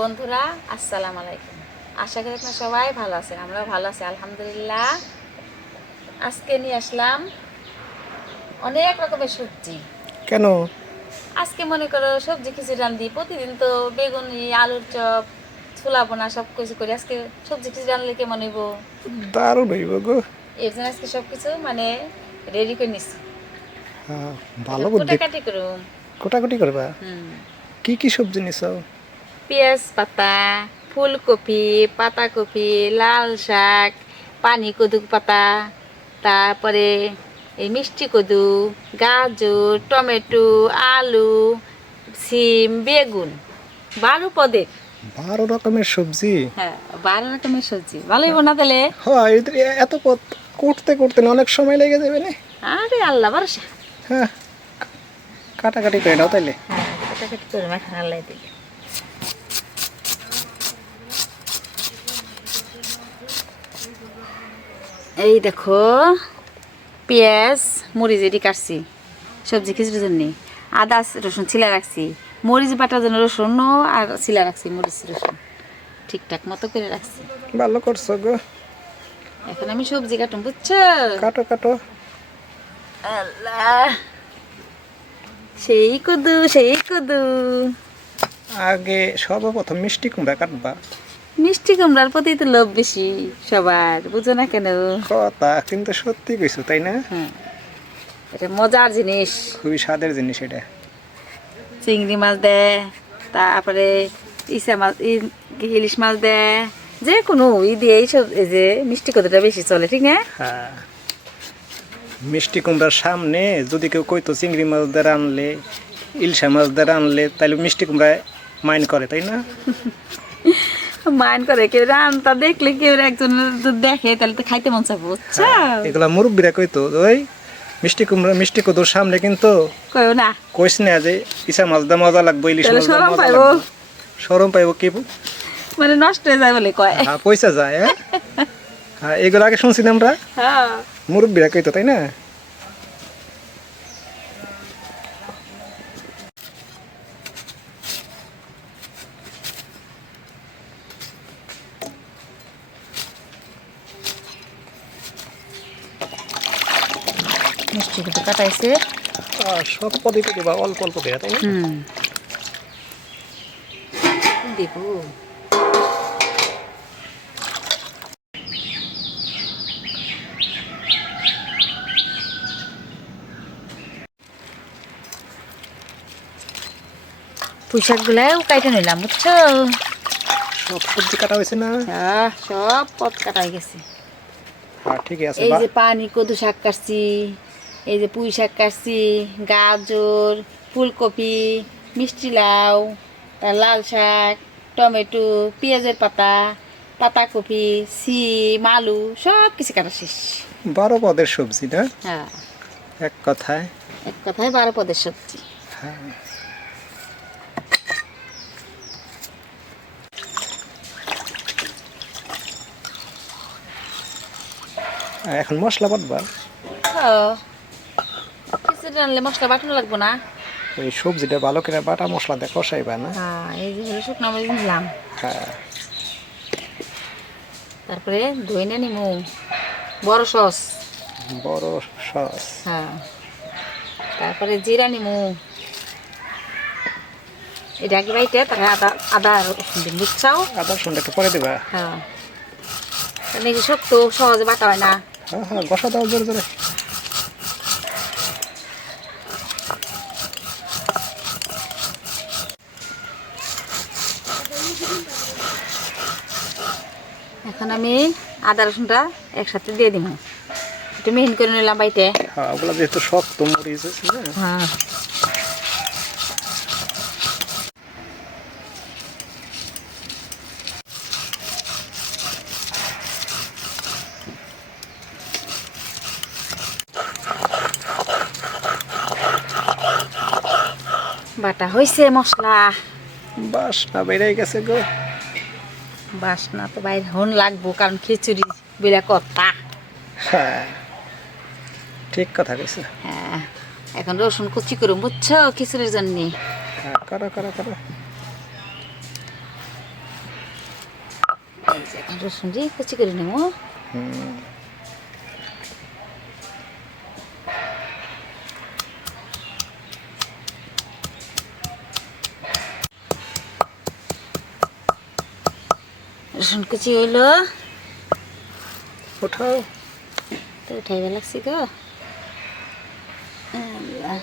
বন্ধুরা, আসসালামু আলাইকুম। আশা করি আপনারা সবাই ভালো আছেন। আমরাও ভালো আছি আলহামদুলিল্লাহ। আজকে নিয়ে আসলাম অনেক রকমের সবজি। কেন? আজকে মনে করো সবজি খিচুড়ি রান্ধি। প্রতিদিন তো বেগুনি, আলুর চপ, ছোলা বোনা সব কিছু করি। আজকে সবজি খিচুড়ি রানলে কেমন হইব? দারুণ হইব গো। এর জন্য আজকে সব কিছু রেডি করে নিচ্ছি। হ্যাঁ, ভালো এখন বুদ্ধি। কোটাকাটি করুম। কোটাকুটি করবা? হুম কি কি সবজি নিছো? পেঁয়াজ পাতা, ফুলকপি, পাতাকপি, লাল শাক, পানি কদু পাতা, তারপরে এই মিষ্টি কদু, গাজর, টমেটো, আলু, সিম, বেগুন, 12 পদের। 12 রকমের সবজি? হ্যাঁ, 12 রকমের সবজি। ভালোই বোনা তাহলে। হ্যাঁ, এত পথ করতে করতে না অনেক সময় লেগে যাবে না? আরে আল্লাহ ভরসা। হ্যাঁ, কাটাকাটি করে নাও তাইলে। হ্যাঁ, কাটাকাটি করে মাখা আল্লাহ দিলে। এই দেখো, পেঁয়াজ মরিচ এটি কাটছি সবজি খিচুড়ির জন্য। আদা রসুন ছিলা রাখছি, মরিচ বাটার জন্য রসুন আর ছিলা রাখছি, মরিচ রসুন ঠিকঠাক মতো করে রাখছি। ভালো করছো গো। এখন আমি সবজি কাটুম, বুঝছো? কাটো কাটো। আল্লাহ, সেই কদু সেই কদু। আগে সর্বপ্রথম মিষ্টি কুমড়া কাটবা। মিষ্টি কুমড়ার প্রতি তো লোভ বেশি সবার, বুঝো না কেন? কথা কিন্তু সত্যি কইছো, তাই না? হ্যাঁ, এটা মজার জিনিস। খুবই স্বাদের জিনিস এটা। চিংড়ি মাছ দেয়, তারপরে ইসা মাছ, ইলিশ মাছ দেয়, যে কোনো দিয়ে এইসব, এই যে মিষ্টি কতটা বেশি চলে, ঠিক না? হ্যাঁ, মিষ্টি কুমড়ার সামনে যদি কেউ কইতো চিংড়ি মাছ দ্বারা আনলে, ইলশা মাছ দ্বারা আনলে, তাহলে মিষ্টি কুমড়ায় মাইন্ড করে, তাই না? মাইন করে কেউ রান্তা দেখলে, কেউ একজন দেখে তাহলে তো খাইতে মন চাবো, বুঝছো? এগুলা মুরব্বীরা কইতো ওই মিষ্টি কুমড়া মিষ্টি কদুর সামনে কিন্তু কইও না, কইস না যে ইসা মাছ দা মজা লাগবে, ইলিশ তাহলে মাছ দা শরম মজা পাইবো। লাগবে। শরম পাইব কি? মানে নষ্ট হয়ে যায় বলে কয়। হ্যাঁ, পয়সা যায়। হ্যাঁ, এগুলো আগে শুনছি না আমরা, হ্যাঁ, মুরব্বীরা কইতো, তাই না? মিষ্টি কত কাটাইছে। সব পদ্ধতি দিবা অল্প অল্প করে, তাই না? দিব পুঁইশাক গুলাও কাইটে নিলাম, বুঝছো? সব সবজি কাটা হয়েছে না? সব পথ কাটাই গেছে। হ্যাঁ, ঠিকই আছে। এই যে পানি কদু শাক কাটছি, এই যে পুঁই শাক কাটছি, গাজর, ফুলকপি, মিষ্টি লাউ, তার লাল শাক, টমেটো, পেঁয়াজের পাতা, পাতাকপি, সিম, আলু সব কিছু কাটা শেষ। 12 পদের সবজি না, হ্যাঁ, এক কথায়। এক কথায় 12 পদের সবজি। হ্যাঁ, এখন মশলা বাটবা। খিচুড়ি রানলে মশলা বাটানো লাগবো না? ওই সবজিটা ভালো করে বাটা মশলা দিয়ে কষাইবা না? হ্যাঁ, এই যে হলো শুকনো মরিচ নিলাম, হ্যাঁ, তারপরে ধইনা নিমু, বড় সস। বড় সস। হ্যাঁ, তারপরে জিরা নিমু, এটা আগে বাইতে তারপরে আদা আদা রসুন দিন, বুঝছাও? আদা রসুনটা একটু পরে দিবা। হ্যাঁ, নাকি শক্ত সহজে বাটা হয় না। হ্যাঁ হ্যাঁ, কষা দাও জোরে জোরে। এখন আমি আদা রসুনটা একসাথে দিয়ে দিব, একটু মিহিন করে নিলাম বাইতে। হ্যাঁ, ওগুলো যেহেতু শক্ত মরিচ আছে না। হ্যাঁ, বাটা হয়েছে মশলা। বাসনা বেড়ে গেছে গো। বাসনা তো বাইরে হন লাগবো, কারণ খিচুড়ি বিলা কথা। হ্যাঁ, ঠিক কথা কইছে। হ্যাঁ, এখন রসুন কুচি করুন, বুঝছো, খিচুড়ির জন্য। হ্যাঁ, করো করো করো। এই যে এখন রসুন দিয়ে কুচি করে নেবো। হুম। রসুন কুচি হইলো, ওঠাও। তো উঠাইবে লাগছে গো। আল্লাহ,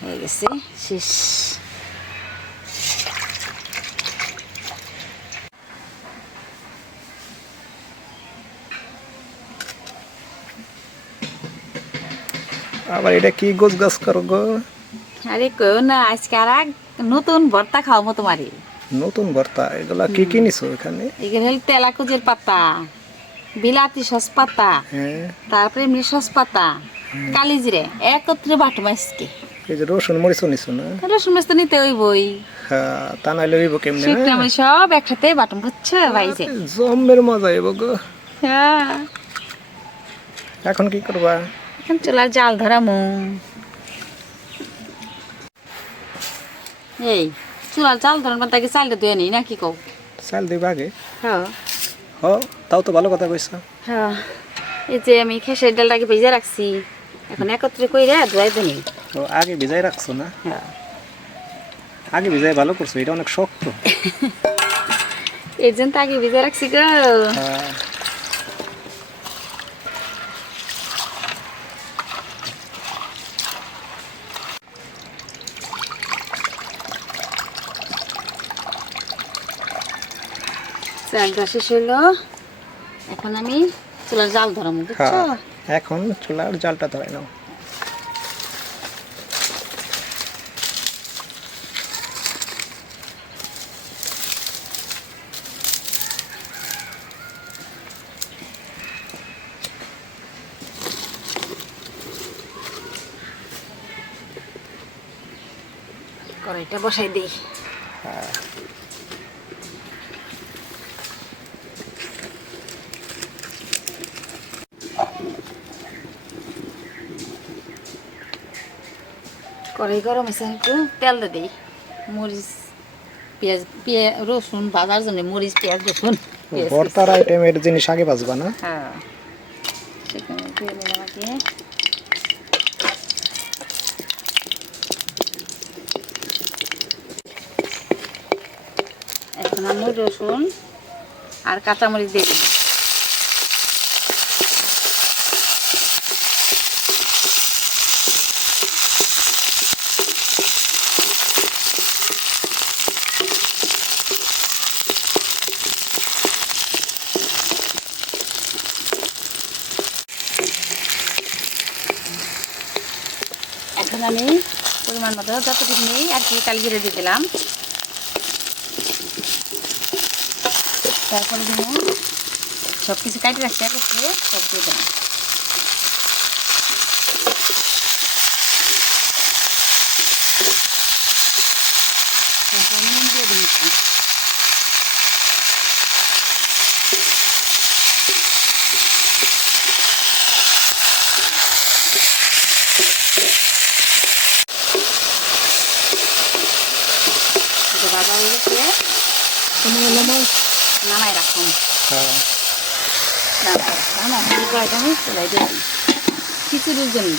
হয়ে গেছে, শেষ। আবার এটা কি গোছ গাছ করো গো? আরে কইও না, আজকে আর এক নতুন ভর্তা খাওয়াবো তোমারে। নতুন ভর্তা, এগুলা কি কি নিছো এখানে? এখানে হল তেলাকুজের পাতা, বিলাতি সস পাতা, হ্যাঁ। তারপরে এমনি সস পাতা, কালিজিরে একত্রে বাটুম আজকে। এই যে রসুন মরিচও নিছো না? রসুন মাছ তো নিতে হইবই, হ্যাঁ, তা নাইলে হইব কেমনে? শুকনো মরিচ সব একসাথে বাটুম, বুঝছো ভাইজে? জম্মের মজা হইব গো। হ্যাঁ, এখন কি করবা? এখন চুলার জাল ধরামু। এই চুলার জাল ধরার তাকে চালটা ধুয়ে নিই নাকি কও? চাল দিবা আগে? হ্যাঁ হ, তাও তো ভালো কথা কইছো। হ্যাঁ, এই যে আমি খেসারির ডালটাকে ভেজে রাখছি, এখন একত্রে কইরা ধুয়াই দিই। ও, আগে ভিজাই রাখছো না? হ্যাঁ, আগে ভিজাই ভালো করছো, এটা অনেক শক্ত। এর জন্য তো আগে ভেজে রাখছি গো। হ্যাঁ। চালটা শেষ হইলো, এখন আমি চুলার জাল ধরাবো, বুঝছো? হ্যাঁ, এখন চুলার জালটা ধরাই নাও। কড়াইটা বসাই দিই। হ্যাঁ। কড়াই গরম হয়েছে, একটু তেল দিয়ে দিই। মরিচ পেঁয়াজ, রসুন ভাজার জন্য মরিচ পেঁয়াজ রসুন পেঁয়াজ ভর্তার আইটেমের জিনিস আগে বাজবা না? হ্যাঁ, সেখানে দিয়ে দিলাম আগে। এখন আমি রসুন আর কাঁচামরিচ দিয়ে দিই। এখন আমি পরিমাণ মতো যতটুকু নেই আর কি কালি জিরে দিয়ে দিলাম। তারপরে দিব সব কিছু কাটে রাখতে করতে সব দিয়ে দিলাম। তারপর নুন দিয়ে দিচ্ছি। ভাজা হয়ে গেছে, নামাই রাখুন। হ্যাঁ। আমি চলাই দিই খিচুড়ির জন্য।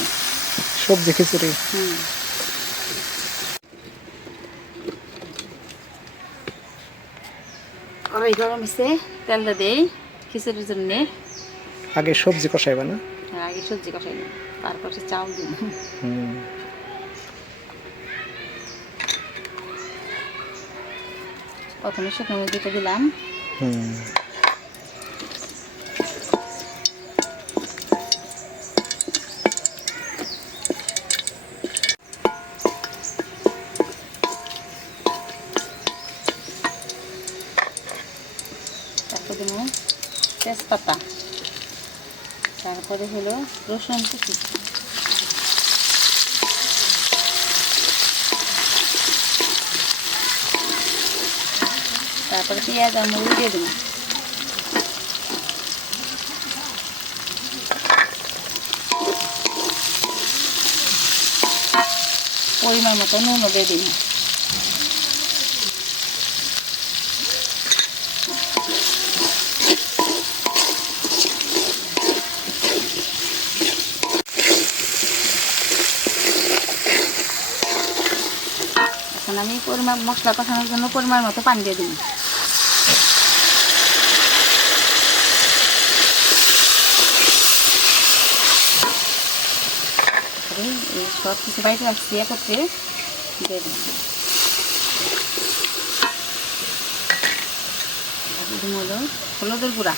সবজি খিচুড়ি। কড়াই গরম হয়েছে, তেলটা দেই খিচুড়ির জন্যে। আগে সবজি কষাইবা না? আগে সবজি কষাই দিই, তারপরে চাউল দিব। হুম। প্রথমে শুকনো মরিচটা দিলাম। হুম। তারপর দিব তেজপাতা, তারপরে হলো রসুন কুচি, তারপরে পেঁয়াজ আর মরিচ দিয়ে দেবো। পরিমাণ মতো নুনও দিয়ে দিন। আমি পরিমাণ মশলা কষানোর জন্য পরিমাণ মতো পানি দিয়ে দিই। এই সব কিছু বাইরে রাখছি একত্রে দিয়ে দিই। হলো হলুদের গুঁড়া,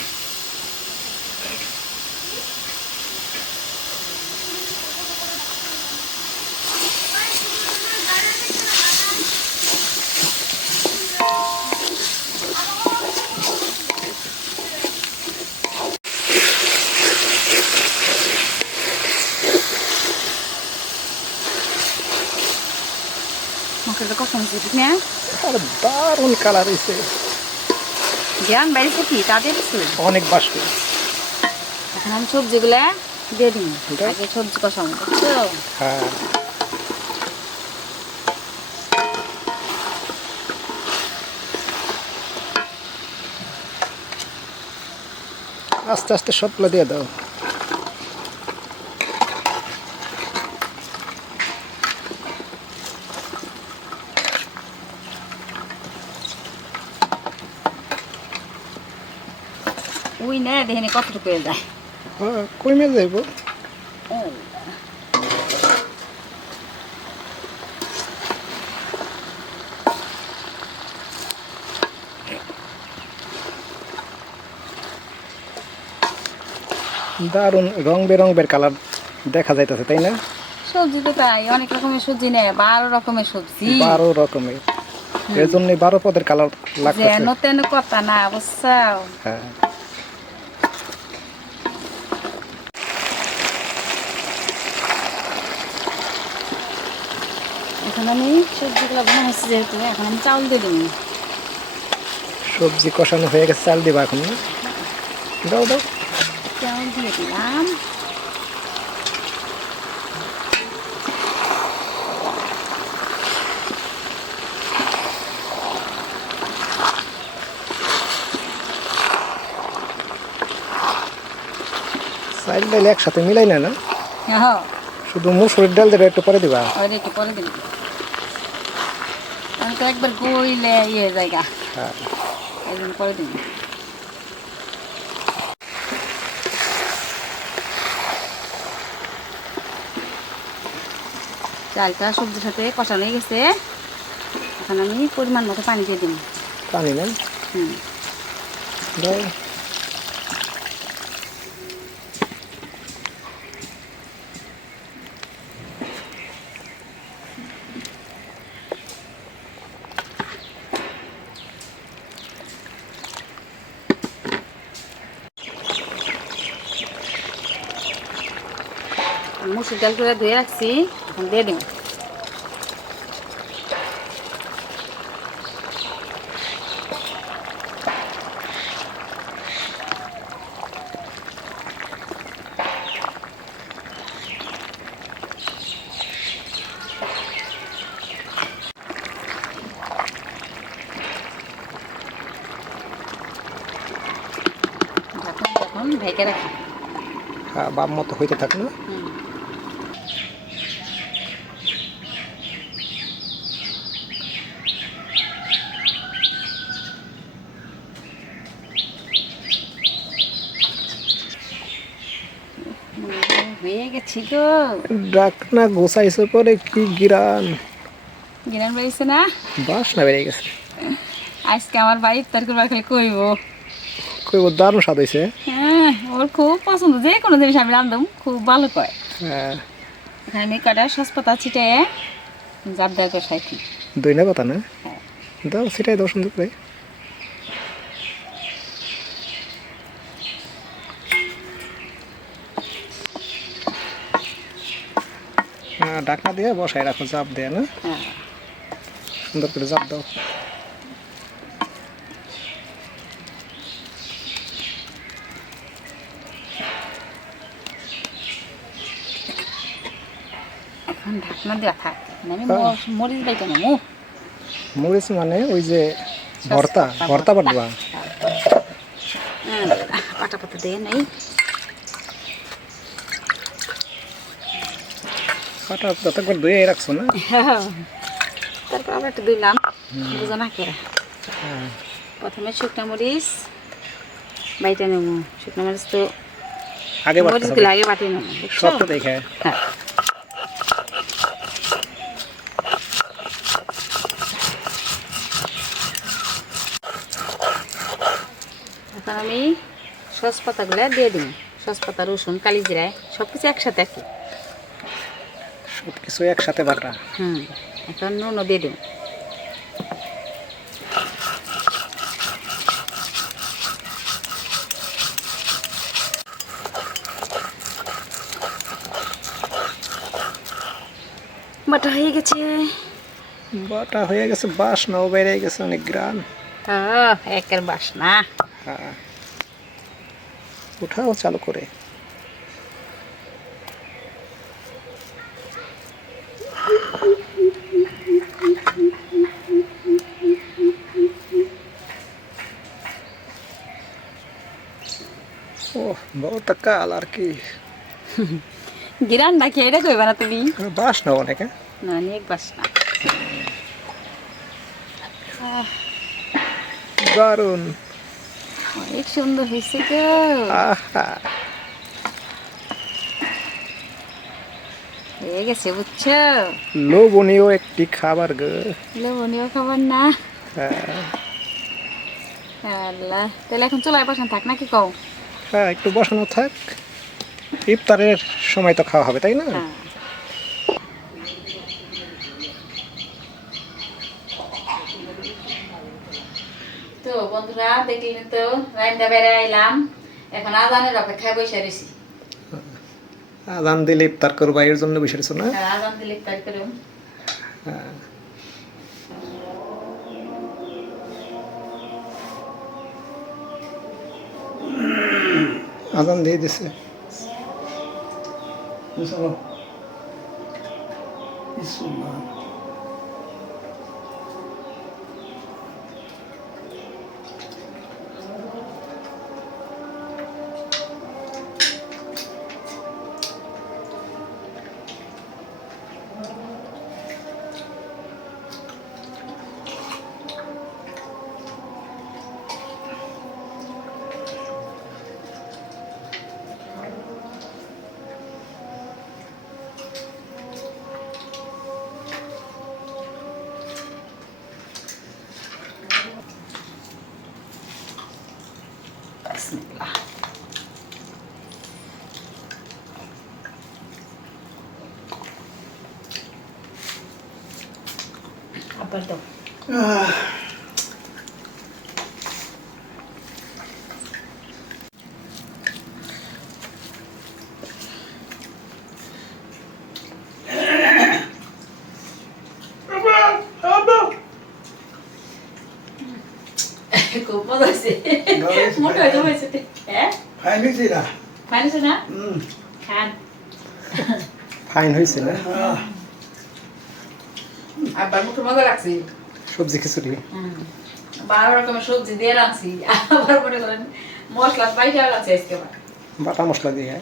মশলাটা কষানো ঠিক না? আর দারুণ কালার হয়েছে, জ্ঞান বাড়িছে কি তাদের অনেক বাসবে। এখন আমি সবজিগুলা দিয়ে দিই, এটা? আগে সবজি কষাবো, বুঝছো? হ্যাঁ, আস্তে আস্তে সবগুলো দিয়ে দাও। ওই না দেখে কতটুকু হয়ে যায়। হ্যাঁ, কমে যাইব। দারুণ রং বেরঙের কালার দেখা যাইতেছে, তাই না? সবজি তো তাই, অনেক রকমের সবজি নেই, 12 রকমের সবজি, 12 রকমের, এর জন্য 12 পদের কালার লাগতেছে। যেন তেন কথা না, বুঝছো? হ্যাঁ, এখন আমি সবজিগুলো বানানো হচ্ছে যেহেতু, এখন আমি চাউল দিয়ে দিই। সবজি কষানো হয়ে গেছে, চাল দিবা এখন। দাও দাও। চাউল দিয়ে দিলাম। চাল ডাল একসাথে মিলাই না, না হ্যাঁ, শুধু মুসুরির ডাল দেবে, একটু পরে দিবা। ওইটা একটু পরে দিন, আমি তো একবার গইলে ইয়ে জায়গা, হ্যাঁ, এই জন্য পরে দিন। চালটা সবজির সাথে কষানো হয়ে গেছে, এখন আমি পরিমাণ মতো পানি দিয়ে দিই। পানি না দাও। মুসুর ডাল করে ধুয়ে রাখছি, এখন দিয়ে দিই। এখন ঢেকে রাখি। হ্যাঁ, বাপ মতো হইতে থাক না। হয়ে গেছি গো। ডাকনা গোছাইছে পরে কি গিরান গিরান বেরিয়েছে না, বাসনা বেড়ে গেছে। আজকে আমার বাড়ির তরকারি খালি কইব। কইব দারুণ স্বাদ হয়েছে। হ্যাঁ, ওর খুব পছন্দ, যে কোনো জিনিস আমি রান্ধুম খুব ভালো কয়। হ্যাঁ, এখানে আমি কটা সসপাতা ছিটে জাবদার করে সাইছি। দই না পাতা না, দাও সেটাই দাও সুন্দর করে। হ্যাঁ, ঢাকনা দিয়ে বসাই রাখো, চাপ দেয় না, হ্যাঁ, সুন্দর করে চাপ দাও। এখন ঢাকনা দেওয়া থাক, আমি হ্যাঁ। মরিচ বাইটা নেবো। মরিচ মানে ওই যে ভর্তা, ভর্তা বাটবা। পাতা পাতা দিয়ে নেই, কাটা পাতা একবার ধুয়ে রাখছো না? তারপর আবার একটু দিলাম বুঝো না কে হ্যাঁ প্রথমে শুকনো মরিচ বাইটা নেবো শুকনো মরিচ তো আগে বাটতে হবে মরিচগুলো আগে বাটিয়ে নেবো বুঝছো শক্ত দেখে হ্যাঁ এখন আমি সস পাতাগুলো দিয়ে দিই সস পাতা রসুন কালি জিরায় সব কিছু একসাথে আছে সব কিছু একসাথে বাটা এখন নুনও দিয়ে দিই বাটা হয়ে গেছে বাটা হয়ে গেছে বাসনাও বেড়ে গেছে অনেক গ্রান একের বাসনা হ্যাঁ উঠাও চালু করে ও বহুত কাল আর কি গিরান না খেয়ে এটা কইবা না তুমি বাসনা অনেক হ্যাঁ না অনেক বাসনা দারুণ অনেক সুন্দর হয়েছে গো আহা হয়ে গেছে বুঝছো লোভনীয় একটি খাবার গো লবণীয় খাবার না হ্যাঁ আল্লাহ তাহলে এখন চুলায় বসান থাক নাকি কও হ্যাঁ একটু বসানো থাক ইফতারের সময় তো খাওয়া হবে তাই না হ্যাঁ তো বন্ধুরা দেখলেন তো রাইন্দা বেড়ে আইলাম এখন আজানের অপেক্ষায় বসে রয়েছি আজান দিলে ইফতার করবা এর জন্য বসে রয়েছো না আজান দিলে ইফতার করুন হ্যাঁ আজান দিয়ে দিছে বিসমিল্লাহ আবার দাও খুব মজা হয়েছে মোটা হয়ে হয়েছে হ্যাঁ ফাইন না খান ফাইন হয়েছে না আবার মুখে মজা লাগছে সবজি খিচুড়ি 12 রকমের সবজি দিয়ে রাখছি আবার মনে করেন মশলা বাইটা আছে আজকে আবার বাটা মশলা দিয়ে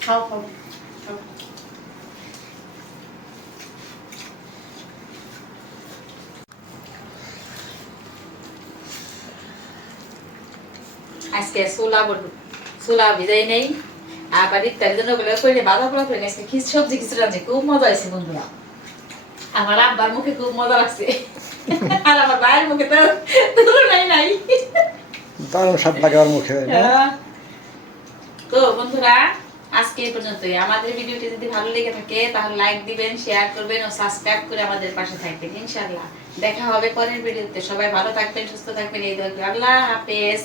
খাও খাও আজকে ছোলা ভিজাই নেই আবার ইত্যাদি জন্য বলে করে বাধা পড়া করে আজকে সবজি কিছু রাঁধছে খুব মজা হয়েছে বন্ধুরা আমার আব্বার মুখে খুব মজা লাগছে আর আমার ভাইয়ের মুখে তো তুলনাই নাই দারুণ স্বাদ লাগে আমার মুখে তো বন্ধুরা আজকে এই পর্যন্তই আমাদের ভিডিওটি যদি ভালো লেগে থাকে তাহলে লাইক দিবেন শেয়ার করবেন ও সাবস্ক্রাইব করে আমাদের পাশে থাকবেন ইনশাআল্লাহ দেখা হবে পরের ভিডিওতে সবাই ভালো থাকবেন সুস্থ থাকবেন এই দোয়া করি আল্লাহ হাফেজ